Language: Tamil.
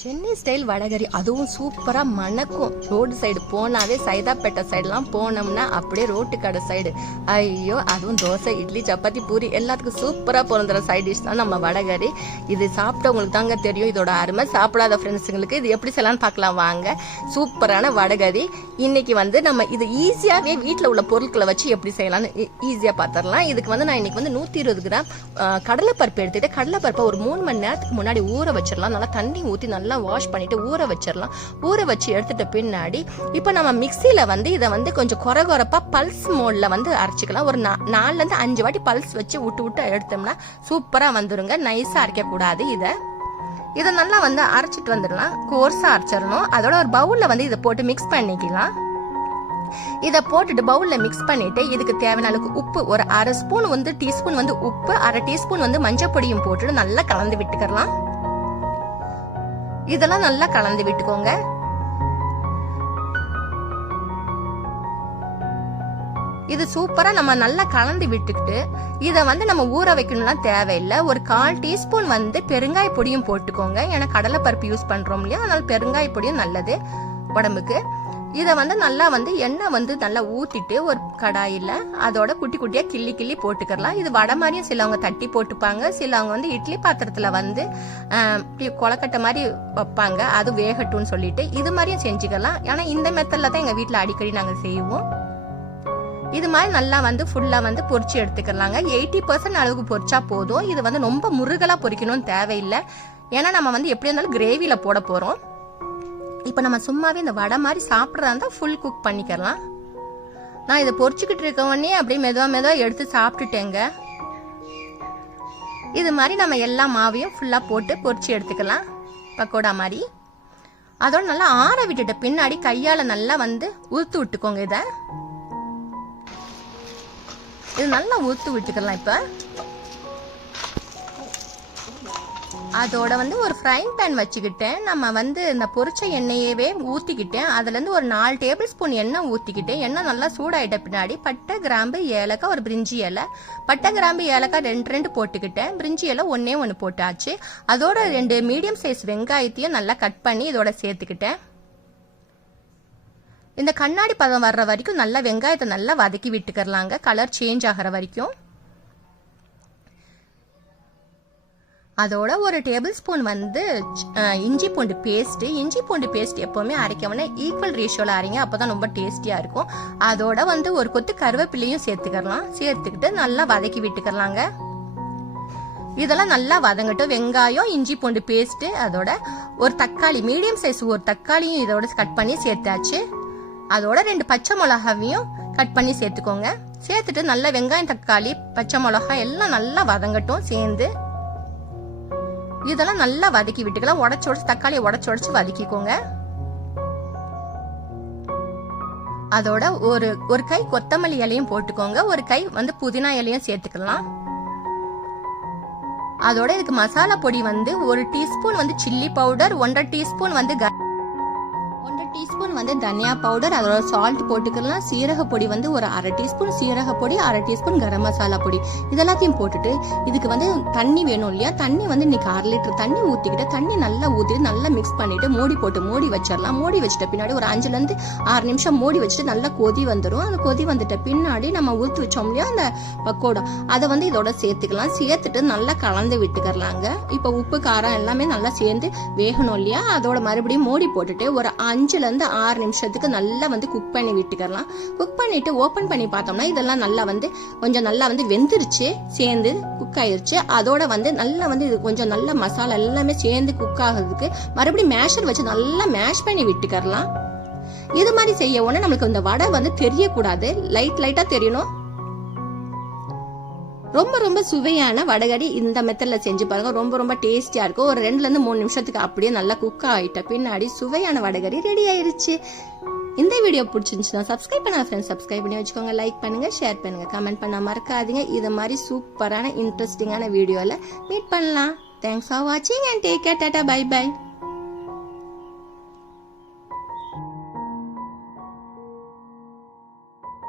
சென்னை ஸ்டைல் வடகறி அதுவும் சூப்பராக மணக்கும். ரோடு சைடு போனாவே சைதாப்பேட்டை சைடெலாம் போனோம்னா அப்படியே ரோட்டு கடை சைடு ஐயோ, அதுவும் தோசை இட்லி சப்பாத்தி பூரி எல்லாத்துக்கும் சூப்பராக பிறந்துற சைட் டிஷ் தான் நம்ம வடகறி. இது சாப்பிட்டவங்களுக்கு தாங்க தெரியும் இதோட அருமை. சாப்பிடாத ஃப்ரெண்ட்ஸுங்களுக்கு இது எப்படி செய்யலான்னு பார்க்கலாம் வாங்க. சூப்பரான வடகறி இன்னைக்கு நம்ம இது ஈஸியாகவே வீட்டில் உள்ள பொருட்களை வச்சு எப்படி செய்யலாம்னு ஈஸியாக பார்த்துடலாம். இதுக்கு நான் இன்னைக்கு 120 கிராம் கடலைப்பருப்பு எடுத்துகிட்டு கடலைப்பருப்பை ஒரு 3 மணி நேரத்துக்கு முன்னாடி ஊற வச்சிடலாம். நல்லா தண்ணி ஊற்றி நல்லா வாஷ் பண்ணிட்டு ஊற வச்சிடலாம். ஊற வச்சு எடுத்துட்ட பின்னாடி இப்போ நம்ம மிக்சியில இதை கொஞ்சம் கொரகொரப்பா பல்ஸ் மோட்ல அரைச்சிக்கலாம். ஒரு 4 to 5 வாட்டி பல்ஸ் வச்சு விட்டு எடுத்தோம்னா சூப்பரா வந்துருங்க. நைஸா அரைக்க கூடாது. இதை நல்லா அரைச்சிட்டு வந்துடலாம். கோர்ஸா அரைச்சிடணும். அதோட ஒரு பவுல்ல இதை போட்டு மிக்ஸ் பண்ணிக்கலாம். இதை போட்டுட்டு பவுல்ல மிக்ஸ் பண்ணிட்டு இதுக்கு தேவையான அளவுக்கு உப்பு ஒரு 1/2 ஸ்பூன் டீஸ்பூன் உப்பு 1/2 டீஸ்பூன் மஞ்சள் பொடியும் போட்டுட்டு நல்லா கலந்து விட்டுக்கலாம். இதெல்லாம் நல்லா கலந்து விட்டுக்கோங்க. இது சூப்பரா நம்ம நல்லா கலந்து விட்டுக்கிட்டு இதை நம்ம ஊற வைக்கணும்லாம் தேவையில்லை. ஒரு 1/4 டீஸ்பூன் பெருங்காய பொடியும் போட்டுக்கோங்க. ஏன்னா கடலை பருப்பு யூஸ் பண்றோம் இல்லையா, அதனால பெருங்காய பொடியும் நல்லது உடம்புக்கு. இதை நல்லா எண்ணெய் நல்லா ஊத்திட்டு ஒரு கடாயில அதோட குட்டி குட்டியா கிள்ளி போட்டுக்கலாம். இது வடை மாதிரியும் சிலவங்க தட்டி போட்டுப்பாங்க. சிலவங்க இட்லி பாத்திரத்துல கொலக்கட்டை மாதிரி வைப்பாங்க. அது வேகட்டும்னு சொல்லிட்டு இது மாதிரியும் செஞ்சுக்கலாம். ஆனா இந்த மெத்தட்ல தான் எங்க வீட்டுல அடிக்கடி நாங்க செய்வோம். இது மாதிரி நல்லா ஃபுல்லா பொரிச்சு எடுத்துக்கலாங்க. 80% அளவுக்கு பொரிச்சா போதும். இது ரொம்ப முருகலா பொரிக்கணும்னு தேவையில்லை. ஏன்னா நம்ம எப்படி இருந்தாலும் கிரேவில போட போறோம். இப்ப நம்ம சும்மாவே இந்த வடை மாதிரி சாப்பிட்றதா இருந்தா ஃபுல் குக் பண்ணிக்கலாம். நான் இதை பொரிச்சுக்கிட்டு இருக்கவனே அப்படியே மெதுவா எடுத்து சாப்பிட்டுட்டேங்க. இது மாதிரி நம்ம எல்லா மாவையும் ஃபுல்லா போட்டு பொரிச்சு எடுத்துக்கலாம் பக்கோடா மாதிரி. அதோட நல்லா ஆற விட்டுட்ட பின்னாடி கையால நல்லா ஊத்து விட்டுக்கோங்க. இது நல்லா ஊத்து விட்டுக்கலாம். இப்ப அதோட ஒரு ஃப்ரைங் பேன் வச்சுக்கிட்டேன். நம்ம இந்த பொரிச்ச எண்ணெயவே ஊத்திக்கிட்டேன். அதுல இருந்து ஒரு 4 டேபிள் ஸ்பூன் எண்ணெய் ஊத்திக்கிட்டேன். எண்ணெய் நல்லா சூடாயிட்ட பின்னாடி பட்டை கிராம்பு ஏலக்காய் ஒரு பிரிஞ்சி இலை, பட்டை கிராம்பு ஏலக்காய் 2 போட்டுக்கிட்டேன். பிரிஞ்சி இலை 1 போட்டாச்சு. அதோட 2 மீடியம் சைஸ் வெங்காயத்தையும் நல்லா கட் பண்ணி இதோட சேர்த்துக்கிட்டேன். இந்த கண்ணாடி பதம் வர்ற வரைக்கும் நல்லா வெங்காயத்தை நல்லா வதக்கி விட்டுக்கலாங்க. கலர் சேஞ்ச் ஆகிற வரைக்கும். அதோட ஒரு டேபிள் ஸ்பூன் இஞ்சி பூண்டு பேஸ்ட் எப்பவுமே அரைக்கவனே ஈக்குவல் ரேஷியோல அரைங்க. அப்பதான் ரொம்ப டேஸ்டியா இருக்கும். அதோட ஒரு கொத்து கருவேப்பிலையும் சேர்த்துக்கலாம். சேர்த்துக்கிட்டு நல்லா வதக்கி விட்டுக்கலாங்க. இதெல்லாம் நல்லா வதங்கட்டும். வெங்காயம் இஞ்சி பூண்டு பேஸ்ட் அதோட ஒரு தக்காளி மீடியம் சைஸ் ஒரு தக்காளியும் இதோட கட் பண்ணி சேர்த்தாச்சு. அதோட 2 பச்சை மிளகாவையும் கட் பண்ணி சேர்த்துக்கோங்க. சேர்த்துட்டு நல்லா வெங்காயம் தக்காளி பச்சை மிளகாய் எல்லாம் நல்லா வதங்கட்டும் சேர்ந்து. இதெல்லாம் நல்லா வதக்கி விட்டுக்கலாம். தக்காளியை உடைச்சு வதக்கிக்கோங்க. அதோட ஒரு கை கொத்தமல்லி இலையும் போட்டுக்கோங்க. ஒரு கை புதினா இலையும் சேர்த்துக்கலாம். அதோட இதுக்கு மசாலா பொடி 1 teaspoon chilli powder, 1/2 teaspoon 1/2 teaspoon தனியா பவுடர், அதோட சால்ட் போட்டுக்கலாம். சீரக பொடி ஒரு 1/2 டீஸ்பூன் சீரக பொடி, 1/2 டீஸ்பூன் கரம் மசாலா பொடி. இதெல்லாத்தையும் போட்டுட்டு இதுக்கு தண்ணி வேணும் இல்லையா, தண்ணி இன்னைக்கு 1/2 லிட்டர் தண்ணி ஊத்திக்கிட்டு தண்ணி நல்லா ஊத்திட்டு நல்லா மிக்ஸ் பண்ணிட்டு மூடி வச்சிடலாம். மூடி வச்சிட்ட பின்னாடி ஒரு 5 to 6 நிமிஷம் மூடி வச்சுட்டு நல்லா கொதி வந்துடும். அந்த கொதி வந்துட்ட பின்னாடி நம்ம ஊற்றி வச்சோம் இல்லையா அந்த பக்கோடா, அதை இதோட சேர்த்துக்கலாம். சேர்த்துட்டு நல்லா கலந்து விட்டுக்கலாங்க. இப்ப உப்பு காரம் எல்லாமே நல்லா சேர்ந்து வேகணும் இல்லையா, அதோட மறுபடியும் மூடி போட்டுட்டு ஒரு 5 to 6 நிமிஷத்துக்கு நல்லா குக் பண்ணி விட்டுக்கலாம். குக் பண்ணிட்டு ஓபன் பண்ணி பார்த்தோம்னா இதெல்லாம் நல்லா கொஞ்சம் நல்லா வெந்துருச்சு, சேர்ந்து குக் ஆயிருச்சு. அதோட நல்லா இது கொஞ்சம் நல்ல மசாலா எல்லாமே சேர்ந்து குக் ஆகிறதுக்கு மறுபடியும் மேஷர் வச்சு நல்லா மேஷ் பண்ணி விட்டுக்கலாம். இது மாதிரி செய்ய உடனே நம்மளுக்கு இந்த வடை தெரியக்கூடாது, லைட்டா தெரியணும். ரொம்ப சுவையான வடகறி இந்த மெத்தட்ல செஞ்சு பாருங்க. ரொம்ப டேஸ்டியா இருக்கும். ஒரு 2 to 3 நிமிஷத்துக்கு அப்படியே நல்லா குக் ஆயிட்ட பின்னாடி சுவையான வடகறி ரெடி ஆயிருச்சு. இந்த வீடியோ பிடிச்சிருந்துச்சுன்னா சப்ஸ்கிரைப் பண்ண ஃப்ரெண்ட்ஸ் சப்ஸ்கிரைப் பண்ணி வச்சுக்கோங்க. லைக் பண்ணுங்க, ஷேர் பண்ணுங்க, கமெண்ட் பண்ண மறக்காதீங்க. இது மாதிரி சூப்பரான இன்ட்ரெஸ்டிங்கான வீடியோல மீட் பண்ணலாம். தேங்க்ஸ் ஃபார் வாட்சிங் அண்ட் டேக் கேர். டாடா பை பை.